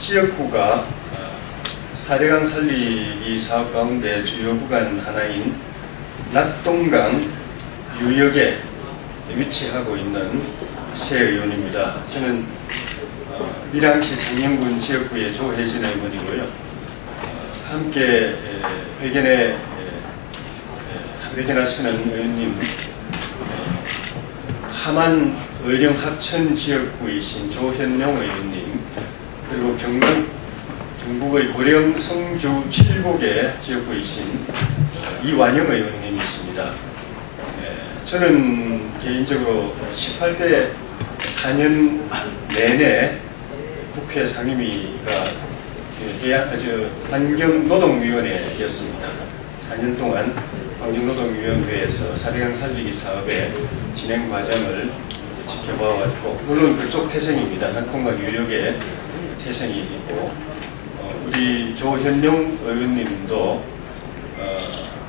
지역구가 사대강 살리기 사업 가운데 주요 구간 하나인 낙동강 유역에 위치하고 있는 새 의원입니다. 저는 밀양시 장영군 지역구의 조혜진 의원이고요. 함께 회견하시는 의원님, 함안 의령 합천 지역구이신 조현용 의원님, 그리고 경북의 고령 성주 칠곡의 지역구이신 이완영 의원님이십니다. 저는 개인적으로 18대 4년 내내 국회 상임위가 환경노동위원회였습니다. 4년 동안 환경노동위원회에서 사대강 살리기 사업의 진행 과정을 지켜봐왔고, 물론 그쪽 태생입니다. 낙동강 유역의 태생이고, 우리 조현용 의원님도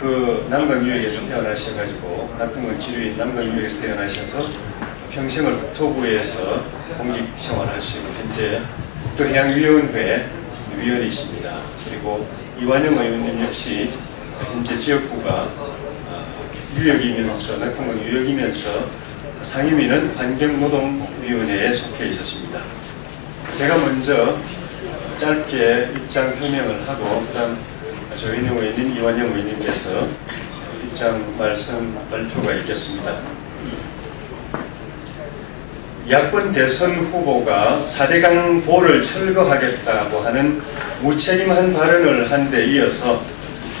그 남강 유역에서 태어나셔가지고 낙동강 지류인 남강 유역에서 태어나셔서 평생을 국토부에서 공직 생활하시고 현재 국토해양위원회 위원이십니다. 그리고 이완영 의원님 역시 현재 지역구가 유역이면서 낙동강 유역이면서 상임위는 환경노동위원회에 속해 있으십니다. 제가 먼저 짧게 입장 표명을 하고 그다음 조현용 의원님, 이완영 의원님께서 입장 말씀 발표가 있겠습니다. 야권 대선 후보가 사대강 보를 철거하겠다고 하는 무책임한 발언을 한 데 이어서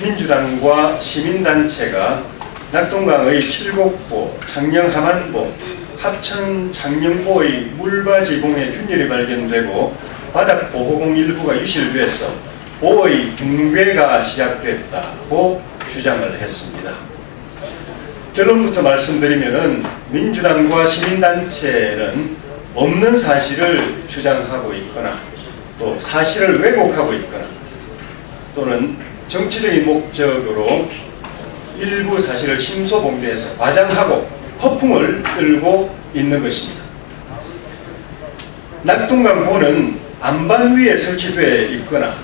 민주당과 시민단체가 낙동강의 칠곡보, 장령함안보, 합천 장령보의 물바지공에 균열이 발견되고 바닥보호공 일부가 유실돼서 보의 붕괴가 시작됐다고 주장을 했습니다. 결론부터 말씀드리면은 민주당과 시민단체는 없는 사실을 주장하고 있거나 또 사실을 왜곡하고 있거나 또는 정치적인 목적으로 일부 사실을 심소봉대해서 과장하고 허풍을 끌고 있는 것입니다. 낙동강 보는 안반 위에 설치되어 있거나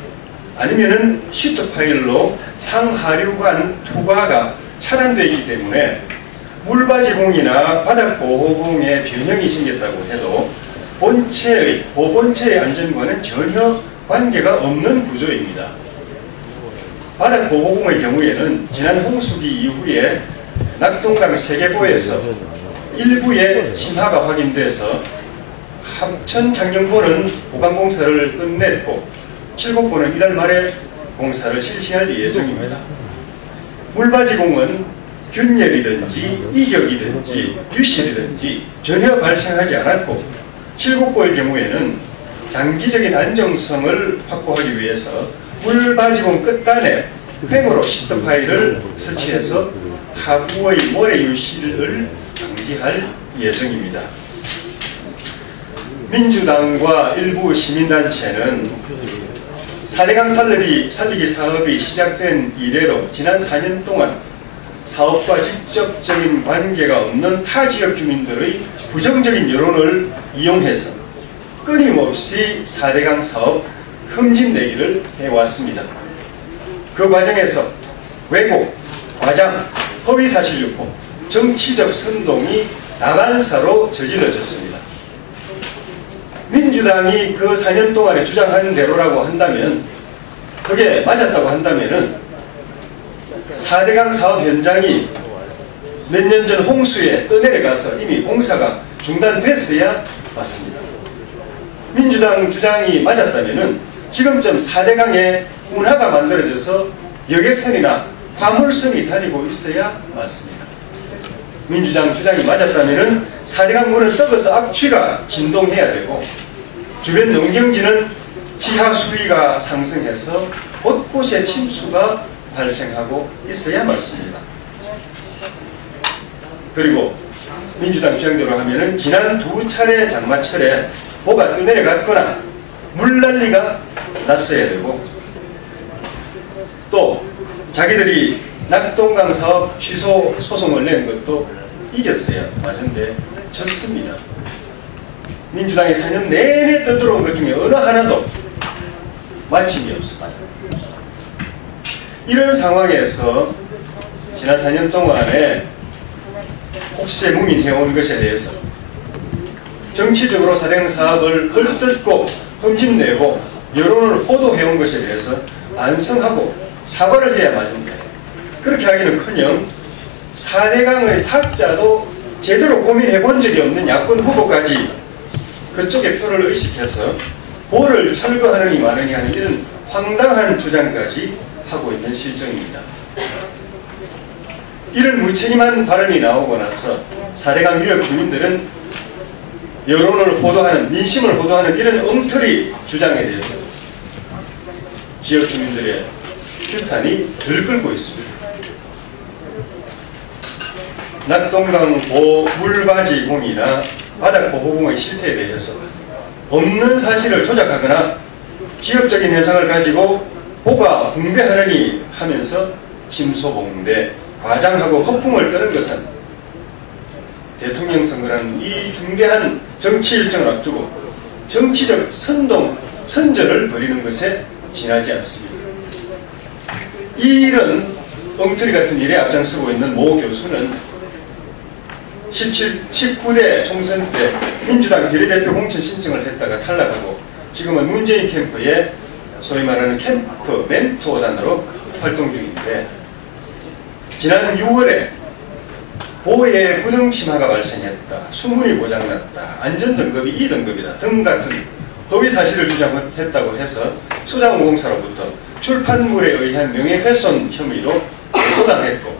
아니면은 시트 파일로 상하류간 투과가 차단되어 있기 때문에 물바지공이나 바닥보호공에 변형이 생겼다고 해도 보본체의 안전과는 전혀 관계가 없는 구조입니다. 바닥보호공의 경우에는 지난 홍수기 이후에 낙동강 세계보에서 일부의 심화가 확인돼서 합천 장령보는 보강공사를 끝냈고 칠곡보는 이달 말에 공사를 실시할 예정입니다. 물바지공은 균열이든지 이격이든지 유실이든지 전혀 발생하지 않았고 칠곡보의 경우에는 장기적인 안정성을 확보하기 위해서 물바지공 끝단에 횡으로 시트파일을 설치해서 하부의 모래 유실을 방지할 예정입니다. 민주당과 일부 시민단체는 사대강 살리기 사업이 시작된 이래로 지난 4년 동안 사업과 직접적인 관계가 없는 타 지역 주민들의 부정적인 여론을 이용해서 끊임없이 사대강 사업 흠집내기를 해왔습니다. 그 과정에서 왜곡, 과장, 허위사실 유포, 정치적 선동이 나간사로 저질러졌습니다. 민주당이 그 4년 동안에 주장하는 대로라고 한다면, 그게 맞았다고 한다면은 사대강 사업 현장이 몇 년 전 홍수에 떠내려가서 이미 공사가 중단됐어야 맞습니다. 민주당 주장이 맞았다면은 지금쯤 사대강에 운하가 만들어져서 여객선이나 화물선이 다니고 있어야 맞습니다. 민주당 주장이 맞았다면은 사대강 물은 썩어서 악취가 진동해야 되고 주변 농경지는 지하 수위가 상승해서 곳곳에 침수가 발생하고 있어야 맞습니다. 그리고 민주당 주장대로 하면은 지난 2차례 장마철에 보가 떠내려갔거나 물난리가 났어야 되고 또 자기들이 낙동강 사업 취소 소송을 낸 것도 이겼어야 맞은데 졌습니다. 민주당이 4년 내내 떠들어온 것 중에 어느 하나도 마침이 없습니다. 이런 상황에서 지난 4년 동안에 혹세 무민해온 것에 대해서 정치적으로 사대강 사업을 헐뜯고 흠집내고 여론을 호도해온 것에 대해서 반성하고 사과를 해야 맞습니다. 그렇게 하기는커녕 4대강의 삭자도 제대로 고민해본 적이 없는 야권 후보까지 그쪽의 표를 의식해서 보를 철거하느니 마느니 하는 이런 황당한 주장까지 하고 있는 실정입니다. 이런 무책임한 발언이 나오고 나서 4대강 유역 주민들은 여론을 호도하는, 민심을 호도하는 이런 엉터리 주장에 대해서 지역 주민들의 규탄이 들끓고 있습니다. 낙동강 물바지공이나 바닥보호공의 실태에 대해서 없는 사실을 조작하거나 지역적인 현상을 가지고 보가 붕괴하느니 하면서 침소봉대, 과장하고 허풍을 떠는 것은 대통령 선거라는 이 중대한 정치 일정을 앞두고 정치적 선전을 벌이는 것에 지나지 않습니다. 이런 엉터리 같은 일에 앞장서고 있는 모 교수는 19대 총선 때 민주당 비례대표 공천 신청을 했다가 탈락하고 지금은 문재인 캠프의 소위 말하는 캠프 멘토단으로 활동 중인데, 지난 6월에 보호의 부등침하가 발생했다, 수문이 고장났다, 안전등급이 2등급이다 등 같은 허위 사실을 주장했다고 해서 수자원공사로부터 출판물에 의한 명예훼손 혐의로 기소당했고,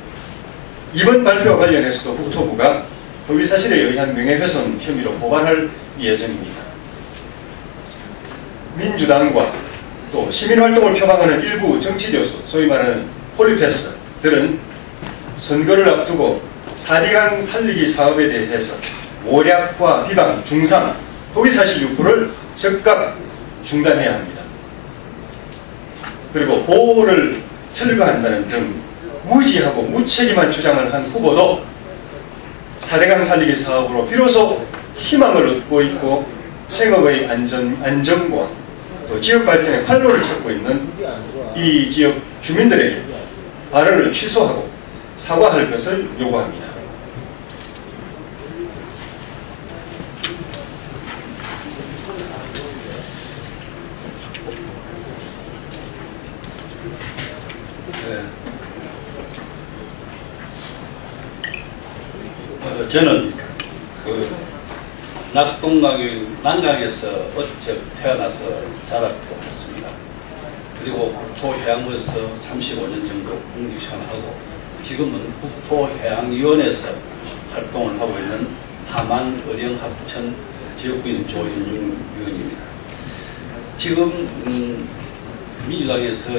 이번 발표와 관련해서도 국토부가 허위사실에 의한 명예훼손 혐의로 보관할 예정입니다. 민주당과 또 시민활동을 표방하는 일부 정치교수, 소위 말하는 폴리페스들은 선거를 앞두고 4대강 살리기 사업에 대해서 모략과 비방, 중상, 허위사실 유포를 즉각 중단해야 합니다. 그리고 보호를 철거한다는 등 무지하고 무책임한 주장을 한 후보도 4대강 살리기 사업으로 비로소 희망을 얻고 있고 생업의 안정과 또 지역 발전에 활로를 찾고 있는 이 지역 주민들에게 발언을 취소하고 사과할 것을 요구합니다. 저는 낙동강의 난강에서 어째 태어나서 자랐고 했습니다. 그리고 국토해양부에서 35년 정도 공직생활하고 지금은 국토해양위원회에서 활동을 하고 있는 하만 의령 합천 지역구인 조현중 의원입니다. 지금 민주당에서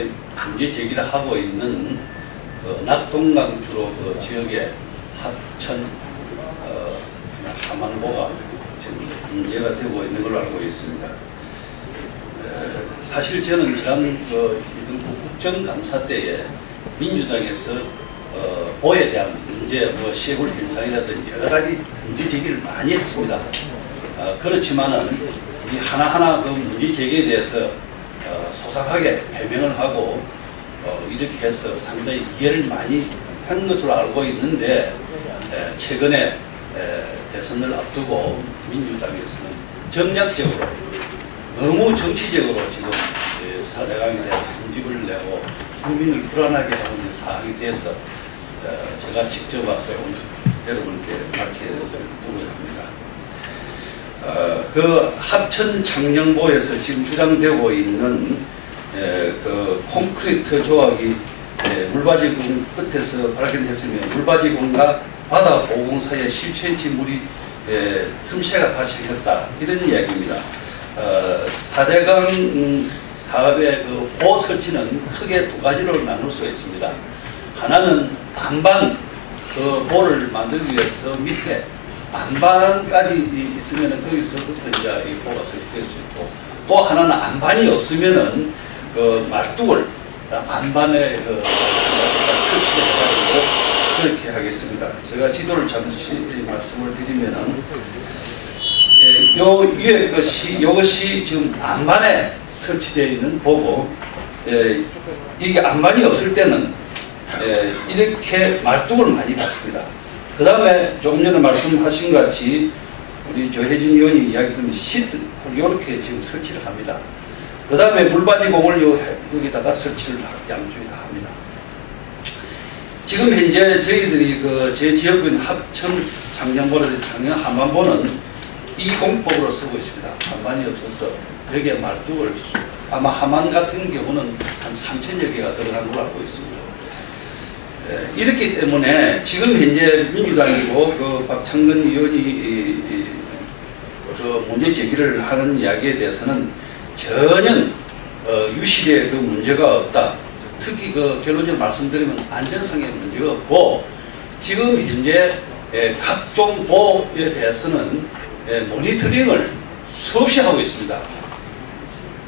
문제 제기를 하고 있는 낙동강 주로 지역의 합천 하만보가 지금 문제가 되고 있는 걸로 알고 있습니다. 사실 저는 지난 국정감사 때에 민주당에서 보에 대한 문제, 시골 현상이라든지 여러 가지 문제 제기를 많이 했습니다. 그렇지만은 이 하나하나 그 문제 제기에 대해서 소상하게 해명을 하고 이렇게 해서 상당히 이해를 많이 한 것으로 알고 있는데, 최근에 대선을 앞두고 민주당에서는 정략적으로 너무 정치적으로 지금 4대강에 대해서 흠집을 내고 국민을 불안하게 하고 있는 사항이 돼서 제가 직접 와서 여러분께 밝혀드리고 합니다. 그 합천 창녕보에서 지금 주장되고 있는 그 콘크리트 조각이 물바지공 끝에서 발견됐으며 물바지공과 바다 보공 사이에 10cm 물이 틈새가 발생했다, 이런 이야기입니다. 4대강 사업의 그 보호 설치는 크게 두 가지로 나눌 수 있습니다. 하나는 안반, 그 보를 만들기 위해서 밑에 안반까지 있으면 거기서부터 이제 이 보가 설치될 수 있고, 또 하나는 안반이 없으면은 그 말뚝을 안반에 설치를 해가지고 그렇게 하겠습니다. 제가 지도를 잠시 말씀을 드리면은 요 위에 이것이 지금 안반에 설치되어 있는 보고 이게 안만이 없을 때는 이렇게 말뚝을 많이 봤습니다. 그 다음에 조금 전에 말씀하신 것 같이 우리 조혜진 의원이 이야기했던 시트 이렇게 지금 설치를 합니다. 그 다음에 물바지공을 여기다가 설치를 양쪽에 다 합니다. 지금 현재 저희들이 제 지역구인 합천, 장량보라든지 장량 하만보는 이 공법으로 쓰고 있습니다. 한반이 없어서 여기에 말뚝을 아마 하만 같은 경우는 한 3,000여 개가 들어간 걸로 알고 있습니다. 이렇기 때문에 지금 현재 민주당이고 박창근 의원이 문제 제기를 하는 이야기에 대해서는 전혀 유실에 문제가 없다. 특히 결론적으로 말씀드리면 안전상의 문제가 없고 지금 현재 각종 보호에 대해서는 모니터링을 수없이 하고 있습니다.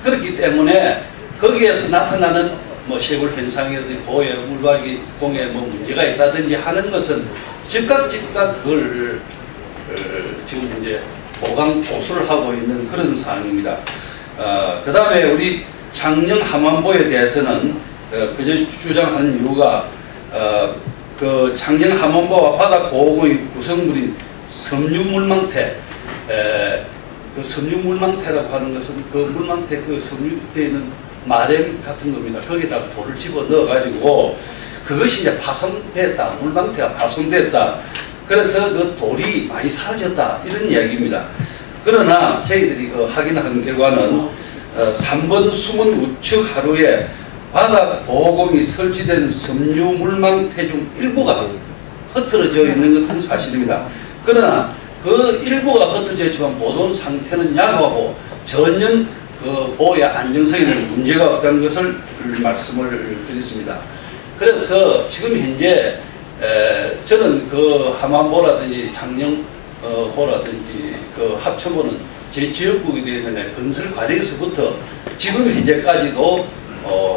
그렇기 때문에 거기에서 나타나는 쇄골 현상이라든지 보호에 물박이 공에 문제가 있다든지 하는 것은 즉각 그걸 지금 현재 보수를 하고 있는 그런 상황입니다. 그 다음에 우리 장령 하만보에 대해서는 그저 주장하는 이유가 그 장령 하만보와 바다 보호공의 구성물인 섬유물망태, 그 섬유물망태라고 하는 것은 그 물망태 그 섬유되어 있는 마렘 같은 겁니다. 거기다가 돌을 집어 넣어가지고 그것이 이제 파손됐다. 물망태가 파손됐다. 그래서 그 돌이 많이 사라졌다. 이런 이야기입니다. 그러나 저희들이 확인하는 결과는 3번 숨은 우측 하루에 바닥 보호공이 설치된 섬유물망태 중 일부가 흩어져 있는 것은 사실입니다. 그러나 그 일부가 흩어져 있지만 보존 상태는 양호하고 전혀 그 보호의 안정성에는 문제가 없다는 것을 말씀을 드렸습니다. 그래서 지금 현재 저는 그 하만보라든지 장령호라든지 그 합천보는 제 지역구이기 때문에 건설 과정에서부터 지금 현재까지도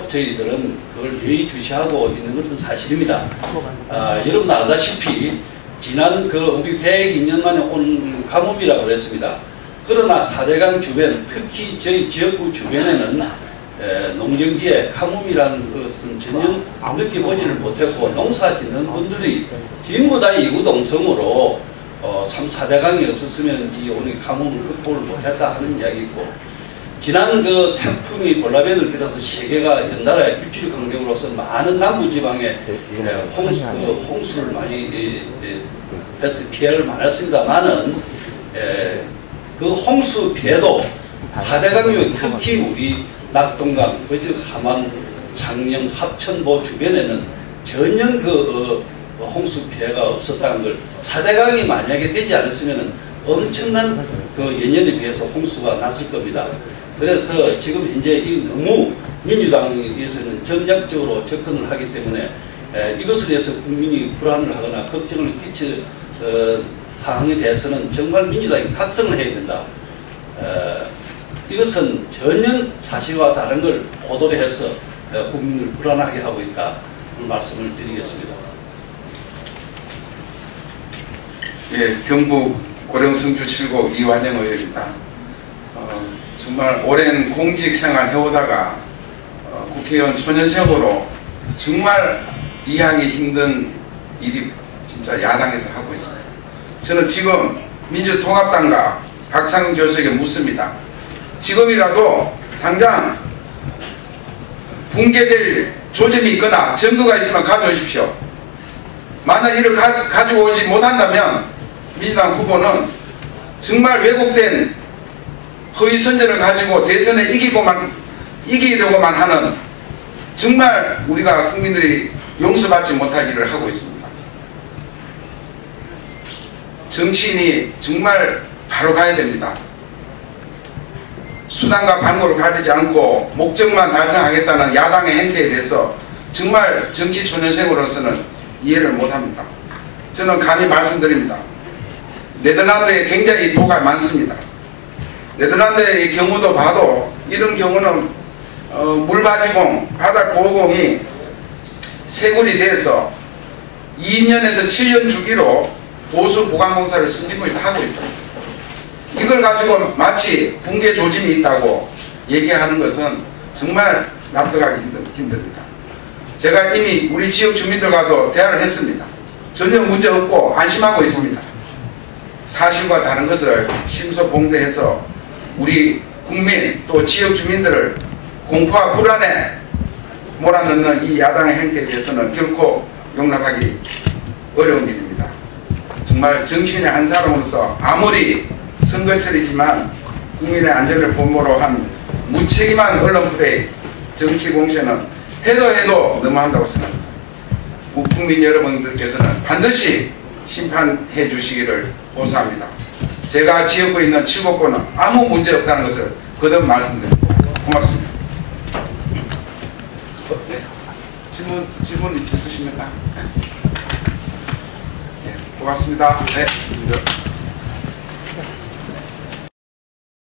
저희들은 그걸 예의주시하고 있는 것은 사실입니다. 여러분 알다시피 지난 우리 102년 만에 온 가뭄이라고 그랬습니다. 그러나 사대강 주변, 특히 저희 지역구 주변에는 농경지에 가뭄이라는 것은 전혀 느껴보지를 못했고 농사 짓는 분들이 전부 다 이구동성으로 참 사대강이 없었으면 이 오늘 가뭄을 극복을 못했다 하는 이야기고 지난 태풍이 볼라벤을 비롯해서 세계가 연달아 일주일 간격으로서 많은 남부지방에 홍수를 많이 해서 피해를 많았습니다만은 그 홍수 피해도 사대강유 특히 우리 낙동강, 즉 하만, 장령, 합천보 주변에는 전혀 홍수 피해가 없었다는 걸 사대강이 만약에 되지 않았으면 엄청난 예년에 비해서 홍수가 났을 겁니다. 그래서 지금 현재 이 너무 민주당에서는 전략적으로 접근을 하기 때문에 이것을 위해서 국민이 불안을 하거나 걱정을 끼칠 사항에 대해서는 정말 민주당이 각성을 해야 된다. 이것은 전혀 사실과 다른 걸 보도를 해서 국민을 불안하게 하고 있다. 말씀을 드리겠습니다. 예, 경북 고령성주 7구 이완영 의원입니다. 정말 오랜 공직생활 해오다가 국회의원 초년생으로 정말 이해하기 힘든 일이 진짜 야당에서 하고 있습니다. 저는 지금 민주통합당과 박창근 교수에게 묻습니다. 지금이라도 당장 붕괴될 조짐이 있거나 증거가 있으면 가져오십시오. 만약 이를 가지고 오지 못한다면 민주당 후보는 정말 왜곡된 허위 선전을 가지고 대선에 이기려고만 하는 정말 우리가 국민들이 용서받지 못할 일을 하고 있습니다. 정치인이 정말 바로 가야 됩니다. 수단과 방법을 가지지 않고 목적만 달성하겠다는 야당의 행태에 대해서 정말 정치 초년생으로서는 이해를 못합니다. 저는 감히 말씀드립니다. 네덜란드에 굉장히 보가 많습니다. 네덜란드의 경우도 봐도 이런 경우는 물바지공, 바닥보호공이 쇄골이 돼서 2년에서 7년 주기로 보수 보강공사를 승진을 하고 있습니다. 이걸 가지고 마치 붕괴 조짐이 있다고 얘기하는 것은 정말 납득하기 힘듭니다. 제가 이미 우리 지역 주민들과도 대화를 했습니다. 전혀 문제 없고 안심하고 있습니다. 사실과 다른 것을 심소봉대해서 우리 국민 또 지역 주민들을 공포와 불안에 몰아넣는 이 야당의 행태에 대해서는 결코 용납하기 어려운 일입니다. 정말 정치인의 한 사람으로서 아무리 선거철이지만 국민의 안전을 본보로 한 무책임한 언론 플레이, 정치 공세는 해도 너무한다고 생각합니다. 국민 여러분들께서는 반드시 심판해 주시기를 호소합니다. 제가 지역구에 있는 7곳은 아무 문제 없다는 것을 거듭 말씀드립니다. 고맙습니다. 네. 질문 있으십니까? 네. 고맙습니다. 네.